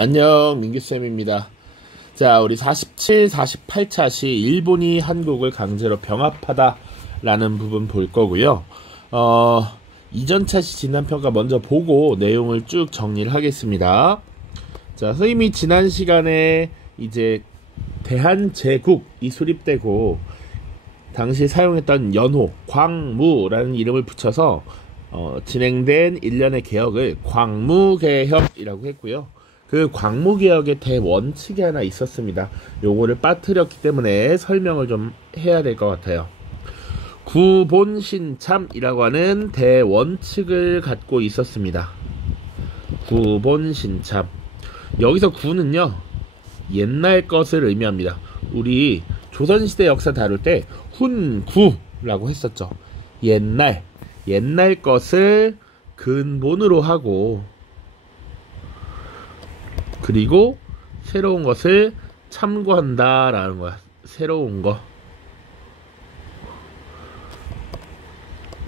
안녕, 민규쌤입니다. 자, 우리 47, 48차 시 일본이 한국을 강제로 병합하다라는 부분 볼 거고요. 이전차 시 진단평가 먼저 보고 내용을 쭉 정리를 하겠습니다. 자, 선생님이 지난 시간에 이제 대한제국이 수립되고 당시 사용했던 연호, 광무라는 이름을 붙여서 진행된 일련의 개혁을 광무개혁이라고 했고요. 그 광무개혁의 대원칙이 하나 있었습니다. 요거를 빠뜨렸기 때문에 설명을 좀 해야 될 것 같아요. 구본신참이라고 하는 대원칙을 갖고 있었습니다. 구본신참. 여기서 구는요, 옛날 것을 의미합니다. 우리 조선시대 역사 다룰 때 훈구라고 했었죠. 옛날 것을 근본으로 하고, 그리고 새로운 것을 참고한다라는 거야. 새로운 거.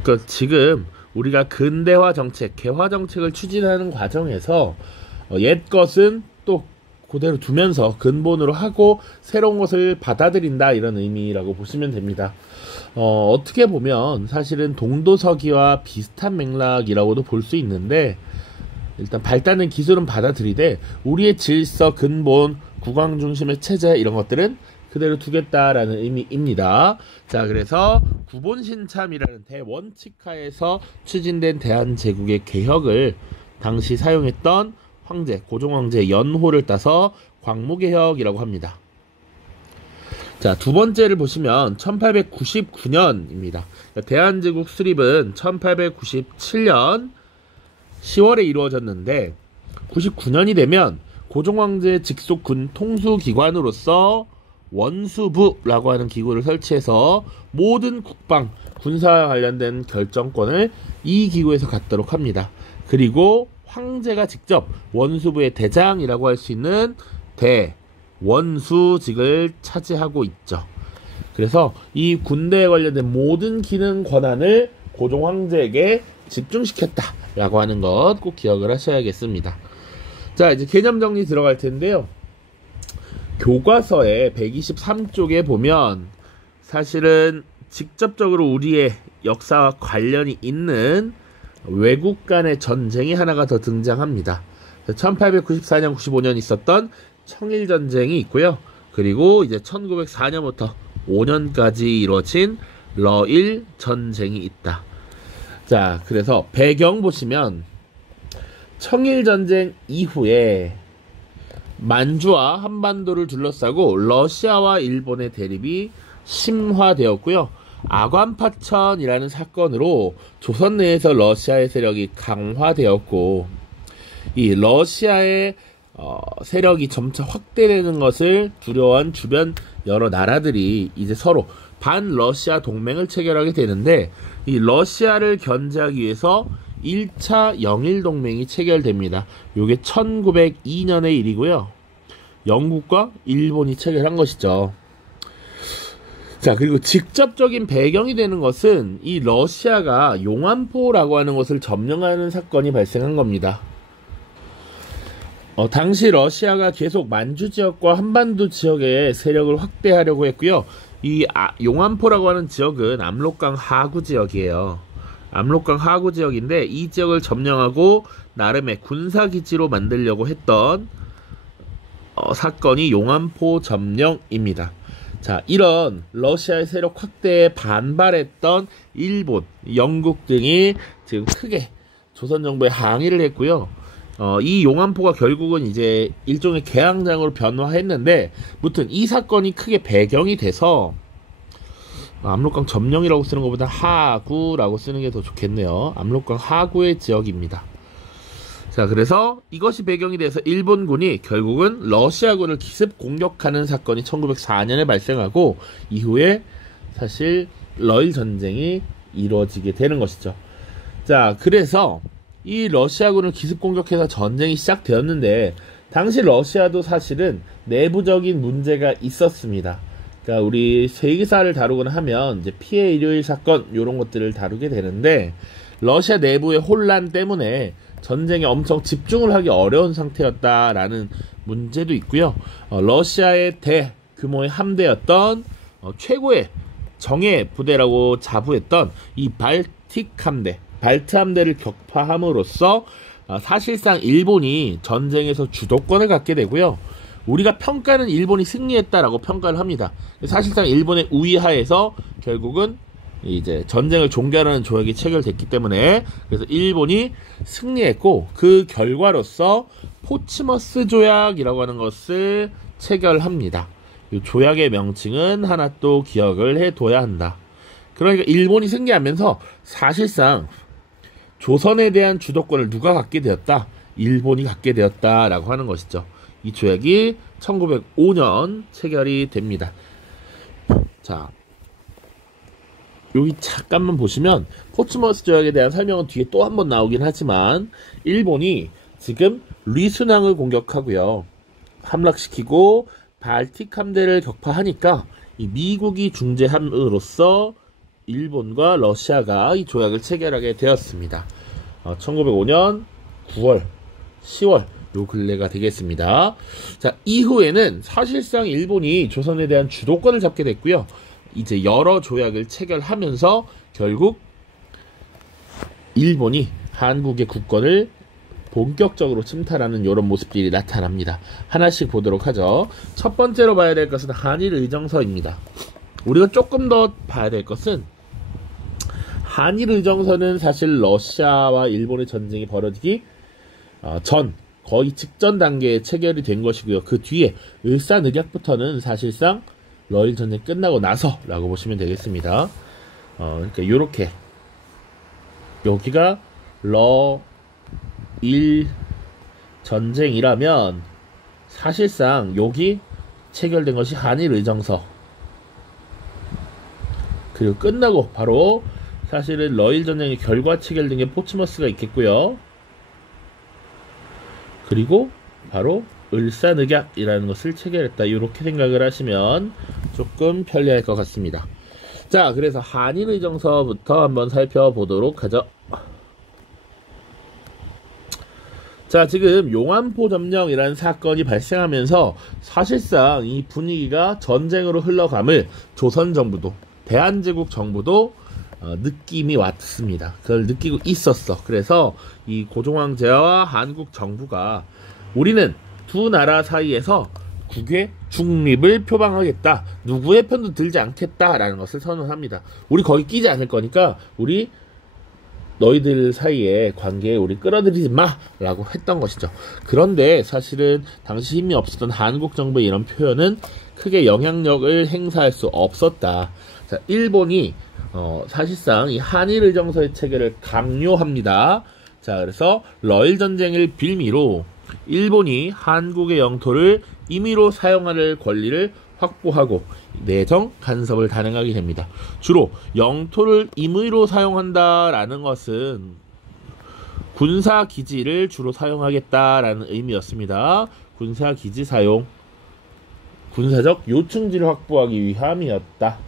그러니까 지금 우리가 근대화 정책, 개화 정책을 추진하는 과정에서 옛 것은 또 그대로 두면서 근본으로 하고 새로운 것을 받아들인다, 이런 의미라고 보시면 됩니다. 어떻게 보면 사실은 동도서기와 비슷한 맥락이라고도 볼 수 있는데, 일단 발달된 기술은 받아들이되 우리의 질서, 근본, 국왕 중심의 체제, 이런 것들은 그대로 두겠다라는 의미입니다. 자, 그래서 구본신참이라는 대원칙하에서 추진된 대한제국의 개혁을 당시 사용했던 황제, 고종황제 연호를 따서 광무개혁이라고 합니다. 자, 두 번째를 보시면 1899년입니다. 대한제국 수립은 1897년 10월에 이루어졌는데, 99년이 되면 고종황제 직속 군 통수기관으로서 원수부라고 하는 기구를 설치해서 모든 국방, 군사와 관련된 결정권을 이 기구에서 갖도록 합니다. 그리고 황제가 직접 원수부의 대장이라고 할 수 있는 대원수직을 차지하고 있죠. 그래서 이 군대에 관련된 모든 기능 권한을 고종황제에게 집중시켰다라고 하는 것 꼭 기억을 하셔야겠습니다. 자, 이제 개념 정리 들어갈 텐데요. 교과서의 123쪽에 보면 사실은 직접적으로 우리의 역사와 관련이 있는 외국 간의 전쟁이 하나가 더 등장합니다. 1894년, 95년 있었던 청일전쟁이 있고요. 그리고 이제 1904년부터 5년까지 이루어진 러일 전쟁이 있다. 자, 그래서 배경 보시면 청일전쟁 이후에 만주와 한반도를 둘러싸고 러시아와 일본의 대립이 심화되었고요. 아관파천이라는 사건으로 조선 내에서 러시아의 세력이 강화되었고, 이 러시아의 세력이 점차 확대되는 것을 두려워한 주변 여러 나라들이 이제 서로 반러시아 동맹을 체결하게 되는데, 이 러시아를 견제하기 위해서 1차 영일동맹이 체결됩니다. 요게 1902년의 일이고요. 영국과 일본이 체결한 것이죠. 자, 그리고 직접적인 배경이 되는 것은 이 러시아가 용안포라고 하는 것을 점령하는 사건이 발생한 겁니다. 당시 러시아가 계속 만주 지역과 한반도 지역의 세력을 확대하려고 했고요. 이 용안포라고 하는 지역은 압록강 하구 지역이에요. 압록강 하구 지역인데, 이 지역을 점령하고 나름의 군사기지로 만들려고 했던 사건이 용안포 점령입니다. 자, 이런 러시아의 세력 확대에 반발했던 일본, 영국 등이 지금 크게 조선 정부에 항의를 했고요. 이 용안포가 결국은 이제 일종의 개항장으로 변화했는데, 무튼 이 사건이 크게 배경이 돼서 압록강 점령이라고 쓰는 것보다 하구라고 쓰는 게 더 좋겠네요. 압록강 하구의 지역입니다. 자, 그래서 이것이 배경이 돼서 일본군이 결국은 러시아군을 기습 공격하는 사건이 1904년에 발생하고, 이후에 사실 러일 전쟁이 이루어지게 되는 것이죠. 자, 그래서 이 러시아군을 기습 공격해서 전쟁이 시작되었는데, 당시 러시아도 사실은 내부적인 문제가 있었습니다. 그러니까 우리 세계사를 다루거나 하면 이제 피해 일요일 사건, 이런 것들을 다루게 되는데, 러시아 내부의 혼란 때문에 전쟁에 엄청 집중을 하기 어려운 상태였다라는 문제도 있고요. 러시아의 대규모의 함대였던 최고의 정예 부대라고 자부했던 이 발틱 함대, 발트 함대를 격파함으로써 사실상 일본이 전쟁에서 주도권을 갖게 되고요. 우리가 평가는 일본이 승리했다라고 평가를 합니다. 사실상 일본의 우위하에서 결국은 이제 전쟁을 종결하는 조약이 체결됐기 때문에 그래서 일본이 승리했고 그 결과로서 포츠머스 조약이라고 하는 것을 체결합니다. 이 조약의 명칭은 하나 또 기억을 해둬야 한다. 그러니까 일본이 승리하면서 사실상 조선에 대한 주도권을 누가 갖게 되었다? 일본이 갖게 되었다라고 하는 것이죠. 이 조약이 1905년 체결이 됩니다. 자, 여기 잠깐만 보시면 포츠머스 조약에 대한 설명은 뒤에 또 한 번 나오긴 하지만 일본이 지금 리순항을 공격하고요. 함락시키고 발틱 함대를 격파하니까 이 미국이 중재함으로써 일본과 러시아가 이 조약을 체결하게 되었습니다. 1905년 9월, 10월 요 근래가 되겠습니다. 자, 이후에는 사실상 일본이 조선에 대한 주도권을 잡게 됐고요. 이제 여러 조약을 체결하면서 결국 일본이 한국의 국권을 본격적으로 침탈하는 이런 모습들이 나타납니다. 하나씩 보도록 하죠. 첫 번째로 봐야 될 것은 한일의정서입니다. 우리가 조금 더 봐야 될 것은 한일의정서는 사실 러시아와 일본의 전쟁이 벌어지기 전 거의 직전 단계에 체결이 된 것이고요. 그 뒤에 을사늑약부터는 사실상 러일 전쟁 끝나고 나서라고 보시면 되겠습니다. 그러니까 요렇게 여기가 러일 전쟁이라면 사실상 여기 체결된 것이 한일의정서. 그리고 끝나고 바로 사실은 러일 전쟁의 결과 체결된 게 포츠머스가 있겠고요. 그리고 바로 을사늑약이라는 것을 체결했다. 이렇게 생각을 하시면 조금 편리할 것 같습니다. 자, 그래서 한일의정서부터 한번 살펴보도록 하죠. 자, 지금 용안포 점령이라는 사건이 발생하면서 사실상 이 분위기가 전쟁으로 흘러감을 조선정부도 대한제국 정부도 느낌이 왔습니다. 그걸 느끼고 있었어. 그래서 이 고종황제와 한국 정부가 우리는 두 나라 사이에서 국외 중립을 표방하겠다. 누구의 편도 들지 않겠다라는 것을 선언합니다. 우리 거기 끼지 않을 거니까 우리 너희들 사이에 관계에 우리 끌어들이지 마! 라고 했던 것이죠. 그런데 사실은 당시 힘이 없었던 한국 정부의 이런 표현은 크게 영향력을 행사할 수 없었다. 자, 일본이 사실상 이 한일의정서의 체결을 강요합니다. 자, 그래서 러일 전쟁을 빌미로 일본이 한국의 영토를 임의로 사용할 권리를 확보하고 내정 간섭을 단행하게 됩니다. 주로 영토를 임의로 사용한다라는 것은 군사기지를 주로 사용하겠다라는 의미였습니다. 군사기지 사용, 군사적 요충지를 확보하기 위함이었다.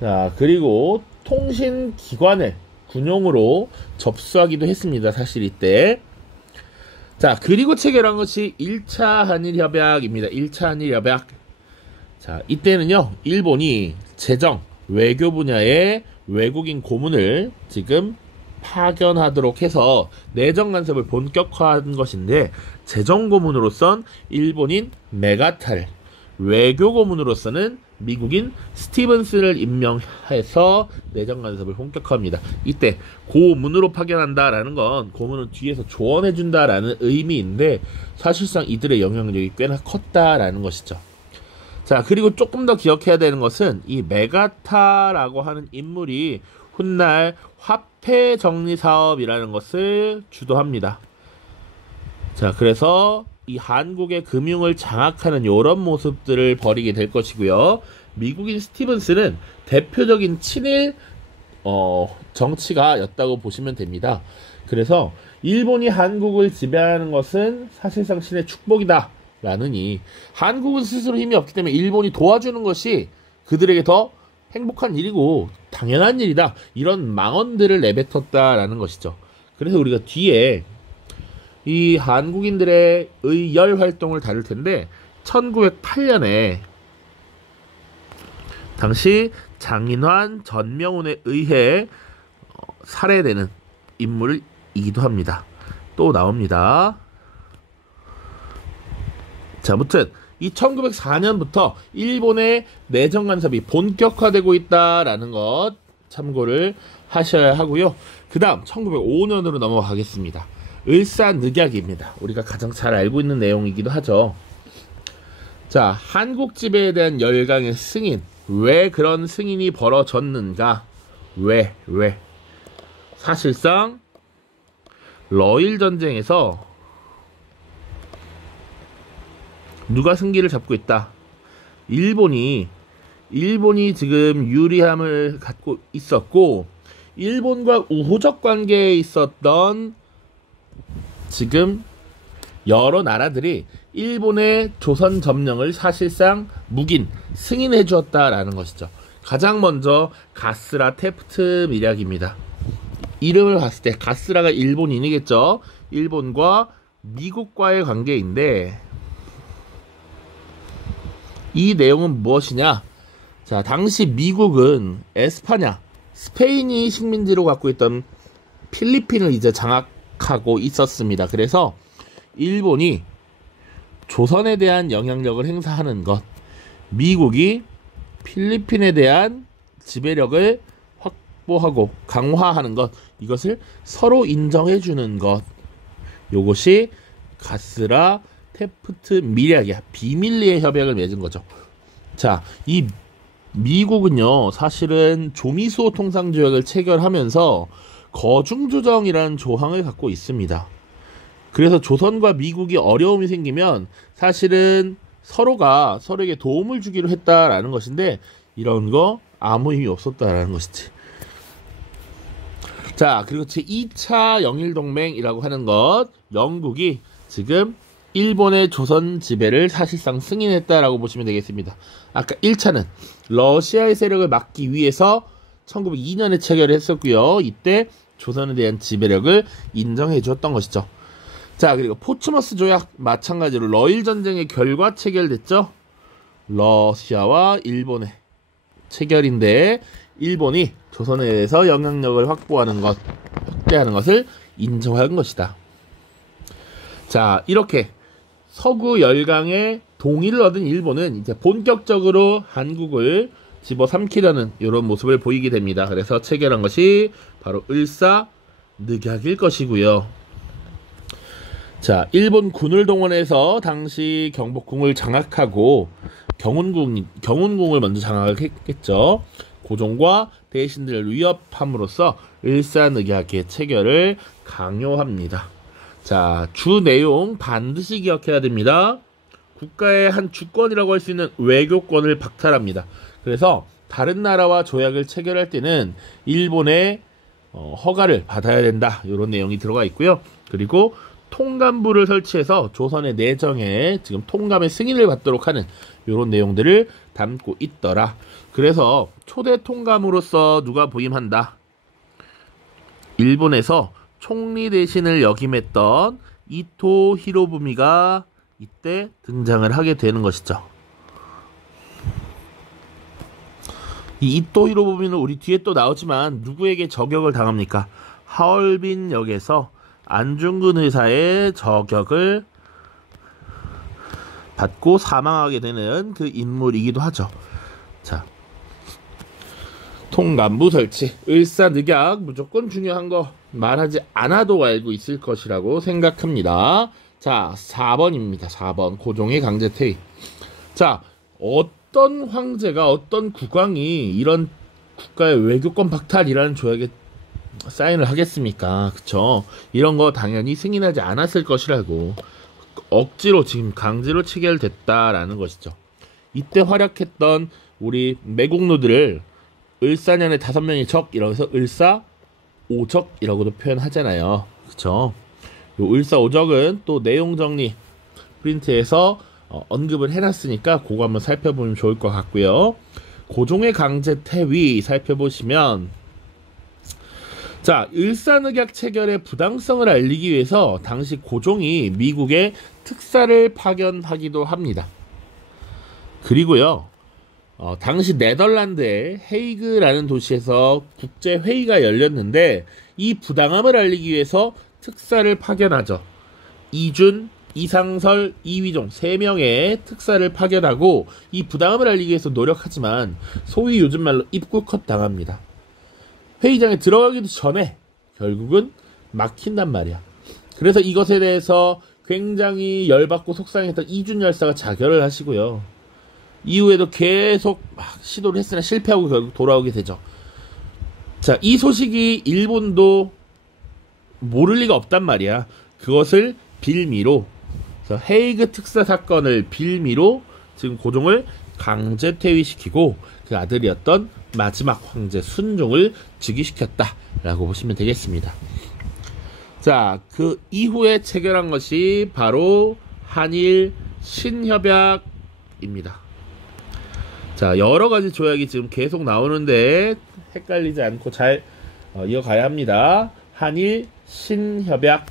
자, 그리고 통신기관을 군용으로 접수하기도 했습니다. 사실 이때. 자, 그리고 체결한 것이 1차 한일협약입니다. 1차 한일협약. 자, 이때는요, 일본이 재정, 외교 분야의 외국인 고문을 지금 파견하도록 해서 내정 간섭을 본격화한 것인데, 재정 고문으로선 일본인 메가탈, 외교 고문으로서는 미국인 스티븐슨을 임명해서 내정 간섭을 본격화합니다. 이때 고문으로 파견한다라는 건 고문은 뒤에서 조언해준다라는 의미인데 사실상 이들의 영향력이 꽤나 컸다라는 것이죠. 자, 그리고 조금 더 기억해야 되는 것은 이 메가타라고 하는 인물이 훗날 화폐 정리 사업이라는 것을 주도합니다. 자, 그래서 이 한국의 금융을 장악하는 이런 모습들을 벌이게 될 것이고요. 미국인 스티븐스는 대표적인 친일 정치가였다고 보시면 됩니다. 그래서 일본이 한국을 지배하는 것은 사실상 신의 축복이다 라느니 한국은 스스로 힘이 없기 때문에 일본이 도와주는 것이 그들에게 더 행복한 일이고 당연한 일이다, 이런 망언들을 내뱉었다라는 것이죠. 그래서 우리가 뒤에 이 한국인들의 의열 활동을 다룰 텐데 1908년에 당시 장인환 전명훈에 의해 살해되는 인물이기도 합니다. 또 나옵니다. 자, 아무튼 이 1904년부터 일본의 내정 간섭이 본격화되고 있다라는 것 참고를 하셔야 하고요. 그 다음 1905년으로 넘어가겠습니다. 을사늑약입니다. 우리가 가장 잘 알고 있는 내용이기도 하죠. 자, 한국 지배에 대한 열강의 승인. 왜 그런 승인이 벌어졌는가? 왜? 사실상 러일 전쟁에서 누가 승기를 잡고 있다? 일본이 지금 유리함을 갖고 있었고, 일본과 우호적 관계에 있었던 지금 여러 나라들이 일본의 조선 점령을 사실상 묵인, 승인해 주었다라는 것이죠. 가장 먼저 가스라 테프트 밀약입니다. 이름을 봤을 때 가스라가 일본인이겠죠. 일본과 미국과의 관계인데 이 내용은 무엇이냐? 자, 당시 미국은 에스파냐, 스페인이 식민지로 갖고 있던 필리핀을 이제 장악하고 있었습니다. 그래서 일본이 조선에 대한 영향력을 행사하는 것, 미국이 필리핀에 대한 지배력을 확보하고 강화하는 것, 이것을 서로 인정해주는 것, 요것이 가스라 테프트 밀약이야. 비밀리에 협약을 맺은 거죠. 자, 이 미국은요, 사실은 조미수호 통상조약을 체결하면서 거중조정이라는 조항을 갖고 있습니다. 그래서 조선과 미국이 어려움이 생기면 사실은 서로가 서로에게 도움을 주기로 했다라는 것인데 이런 거 아무 의미 없었다라는 것이지. 자, 그리고 제2차 영일동맹이라고 하는 것, 영국이 지금 일본의 조선 지배를 사실상 승인했다라고 보시면 되겠습니다. 아까 1차는 러시아의 세력을 막기 위해서 1902년에 체결을 했었고요. 이때 조선에 대한 지배력을 인정해 주었던 것이죠. 자, 그리고 포츠머스 조약 마찬가지로 러일 전쟁의 결과 체결됐죠. 러시아와 일본의 체결인데 일본이 조선에 대해서 영향력을 확대하는 것을 인정한 것이다. 자, 이렇게 서구 열강의 동의를 얻은 일본은 이제 본격적으로 한국을 집어삼키려는 이런 모습을 보이게 됩니다. 그래서 체결한 것이 바로 을사늑약일 것이고요. 자, 일본 군을 동원해서 당시 경복궁을 장악하고 경운궁을 먼저 장악을 했겠죠. 고종과 대신들을 위협함으로써 을사늑약의 체결을 강요합니다. 자, 주 내용 반드시 기억해야 됩니다. 국가의 한 주권이라고 할 수 있는 외교권을 박탈합니다. 그래서 다른 나라와 조약을 체결할 때는 일본의 허가를 받아야 된다. 이런 내용이 들어가 있고요. 그리고 통감부를 설치해서 조선의 내정에 지금 통감의 승인을 받도록 하는 이런 내용들을 담고 있더라. 그래서 초대 통감으로서 누가 부임한다? 일본에서 총리 대신을 역임했던 이토 히로부미가 이때 등장을 하게 되는 것이죠. 이 이토 히로부미는 우리 뒤에 또 나오지만 누구에게 저격을 당합니까? 하얼빈 역에서 안중근 의사의 저격을 받고 사망하게 되는 그 인물이기도 하죠. 자, 통감부 설치, 을사늑약 무조건 중요한 거 말하지 않아도 알고 있을 것이라고 생각합니다. 자, 4번입니다. 4번 고종의 강제 퇴위. 자, 어떤 황제가 어떤 국왕이 이런 국가의 외교권 박탈이라는 조약에 사인을 하겠습니까? 그쵸? 이런 거 당연히 승인하지 않았을 것이라고 억지로 지금 강제로 체결됐다라는 것이죠. 이때 활약했던 우리 매국노들을 을사년의 5명의 적 이라고 해서 을사오적이라고도 표현하잖아요. 그쵸? 요 을사오적은 또 내용 정리 프린트에서 언급을 해놨으니까 그거 한번 살펴보면 좋을 것 같고요. 고종의 강제 퇴위 살펴보시면 자, 일산의약 체결의 부당성을 알리기 위해서 당시 고종이 미국에 특사를 파견하기도 합니다. 그리고요, 당시 네덜란드의 헤이그라는 도시에서 국제회의가 열렸는데 이 부당함을 알리기 위해서 특사를 파견하죠. 이준, 이상설, 이휘종 3명의 특사를 파견하고 이 부당함을 알리기 위해서 노력하지만 소위 요즘 말로 입구컷 당합니다. 회의장에 들어가기도 전에 결국은 막힌단 말이야. 그래서 이것에 대해서 굉장히 열받고 속상했던 이준 열사가 자결을 하시고요. 이후에도 계속 막 시도를 했으나 실패하고 결국 돌아오게 되죠. 자, 이 소식이 일본도 모를 리가 없단 말이야. 그것을 빌미로, 그래서 헤이그 특사 사건을 빌미로 지금 고종을 강제 퇴위시키고 그 아들이었던 마지막 황제 순종을 즉위시켰다라고 보시면 되겠습니다. 자, 그 이후에 체결한 것이 바로 한일 신협약입니다. 자, 여러가지 조약이 지금 계속 나오는데 헷갈리지 않고 잘 이어가야 합니다. 한일 신협약,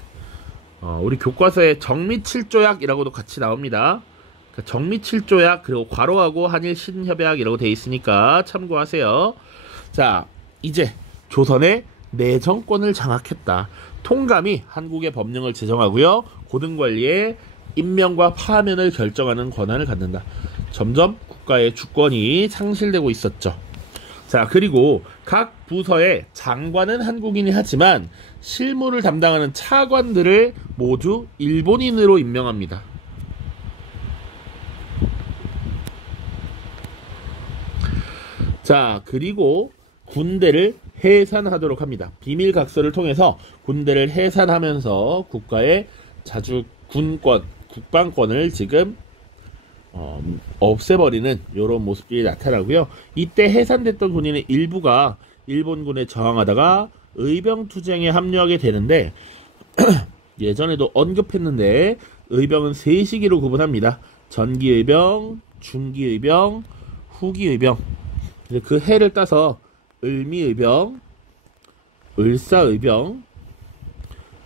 우리 교과서에 정미칠조약이라고도 같이 나옵니다. 정미칠조약 그리고 괄호하고 한일 신협약이라고 되어 있으니까 참고하세요. 자, 이제 조선의 내정권을 장악했다. 통감이 한국의 법령을 제정하고요. 고등관리의 임명과 파면을 결정하는 권한을 갖는다. 점점 국가의 주권이 상실되고 있었죠. 자, 그리고 각 부서의 장관은 한국인이 하지만 실무를 담당하는 차관들을 모두 일본인으로 임명합니다. 자, 그리고 군대를 해산하도록 합니다. 비밀각서를 통해서 군대를 해산하면서 국가의 자주 군권, 국방권을 지금 없애버리는 이런 모습들이 나타나고요. 이때 해산됐던 군인의 일부가 일본군에 저항하다가 의병투쟁에 합류하게 되는데 예전에도 언급했는데 의병은 3시기로 구분합니다. 전기의병, 중기의병, 후기의병. 그 해를 따서 을미의병, 을사의병,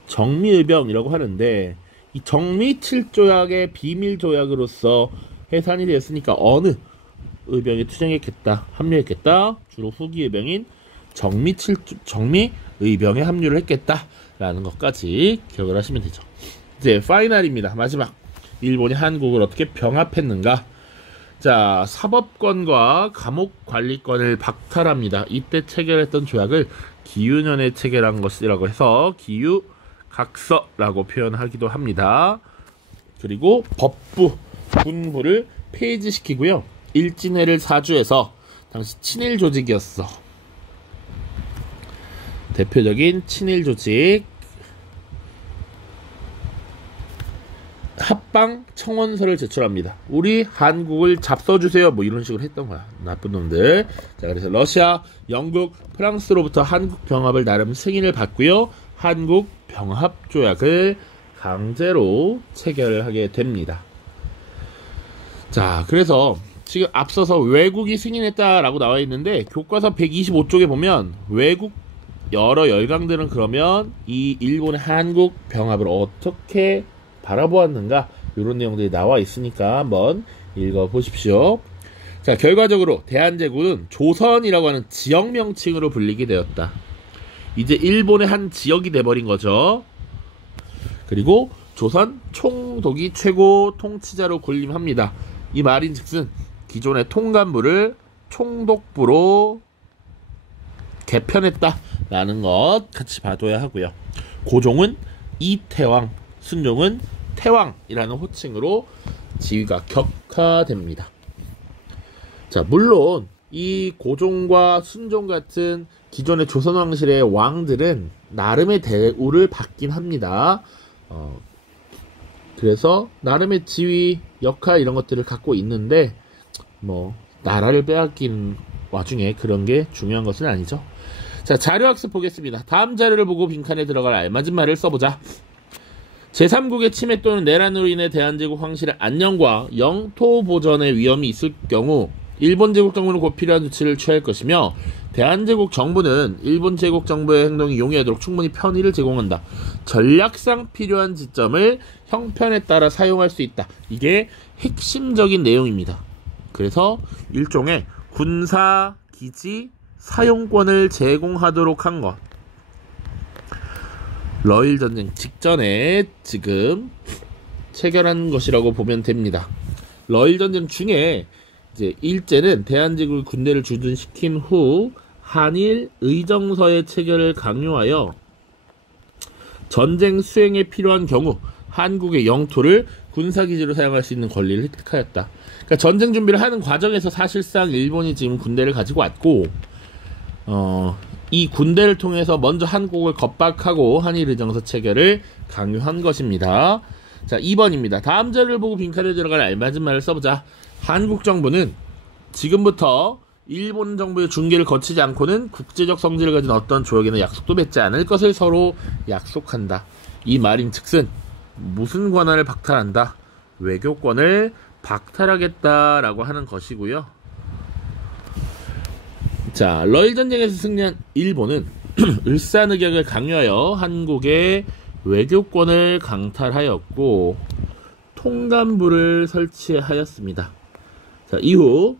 정미의병이라고 하는데 이 정미칠조약의 비밀조약으로서 해산이 되었으니까 어느 의병에 투쟁했겠다, 합류했겠다. 주로 후기의병인 정미의병에 합류를 했겠다라는 것까지 기억을 하시면 되죠. 이제 파이널입니다. 마지막. 일본이 한국을 어떻게 병합했는가. 자, 사법권과 감옥관리권을 박탈합니다. 이때 체결했던 조약을 기유년에 체결한 것이라고 해서 기유각서라고 표현하기도 합니다. 그리고 법부, 군부를 폐지시키고요. 일진회를 사주해서 당시 친일 조직이었어. 대표적인 친일 조직 합방 청원서를 제출합니다. 우리 한국을 잡숴주세요. 뭐 이런 식으로 했던 거야. 나쁜 놈들. 자, 그래서 러시아, 영국, 프랑스로부터 한국 병합을 나름 승인을 받고요. 한국 병합 조약을 강제로 체결을 하게 됩니다. 자, 그래서 지금 앞서서 외국이 승인했다라고 나와 있는데 교과서 125쪽에 보면 외국 여러 열강들은 그러면 이 일본의 한국 병합을 어떻게 바라보았는가, 이런 내용들이 나와 있으니까 한번 읽어보십시오. 자, 결과적으로 대한제국은 조선이라고 하는 지역 명칭으로 불리게 되었다. 이제 일본의 한 지역이 돼버린 거죠. 그리고 조선 총독이 최고 통치자로 군림합니다. 이 말인즉슨 기존의 통감부를 총독부로 개편했다라는 것 같이 봐둬야 하고요. 고종은 이태왕, 순종은 태왕이라는 호칭으로 지위가 격화됩니다. 자, 물론 이 고종과 순종 같은 기존의 조선왕실의 왕들은 나름의 대우를 받긴 합니다. 그래서 나름의 지위, 역할 이런 것들을 갖고 있는데 뭐 나라를 빼앗긴 와중에 그런 게 중요한 것은 아니죠. 자, 자료학습 보겠습니다. 다음 자료를 보고 빈칸에 들어갈 알맞은 말을 써보자. 제3국의 침해 또는 내란으로 인해 대한제국 황실의 안녕과 영토 보전의 위험이 있을 경우 일본 제국 정부는 곧 필요한 조치를 취할 것이며 대한제국 정부는 일본 제국 정부의 행동이 용이하도록 충분히 편의를 제공한다. 전략상 필요한 지점을 형편에 따라 사용할 수 있다. 이게 핵심적인 내용입니다. 그래서 일종의 군사기지 사용권을 제공하도록 한 것. 러일 전쟁 직전에 지금 체결한 것이라고 보면 됩니다. 러일 전쟁 중에 이제 일제는 대한제국 군대를 주둔시킨 후 한일 의정서의 체결을 강요하여 전쟁 수행에 필요한 경우 한국의 영토를 군사기지로 사용할 수 있는 권리를 획득하였다. 그러니까 전쟁 준비를 하는 과정에서 사실상 일본이 지금 군대를 가지고 왔고, 이 군대를 통해서 먼저 한국을 겁박하고 한일 의정서 체결을 강요한 것입니다. 자, 2번입니다. 다음 자료를 보고 빈칸에 들어갈 알맞은 말을 써보자. 한국 정부는 지금부터 일본 정부의 중개를 거치지 않고는 국제적 성질을 가진 어떤 조약이나 약속도 맺지 않을 것을 서로 약속한다. 이 말인즉슨 무슨 권한을 박탈한다? 외교권을 박탈하겠다라고 하는 것이고요. 자, 러일 전쟁에서 승리한 일본은 을사늑약을 강요하여 한국의 외교권을 강탈하였고 통감부를 설치하였습니다. 자, 이후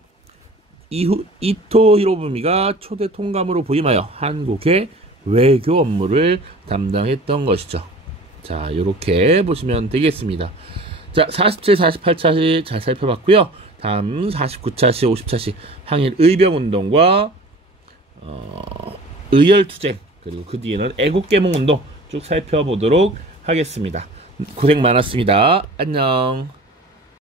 이토 히로부미가 초대 통감으로 부임하여 한국의 외교 업무를 담당했던 것이죠. 자, 요렇게 보시면 되겠습니다. 자, 47, 48차시 잘 살펴봤고요. 다음 49차시, 50차시 항일 의병운동과 의열투쟁, 그리고 그 뒤에는 애국개몽운동 쭉 살펴보도록 하겠습니다. 고생 많았습니다. 안녕.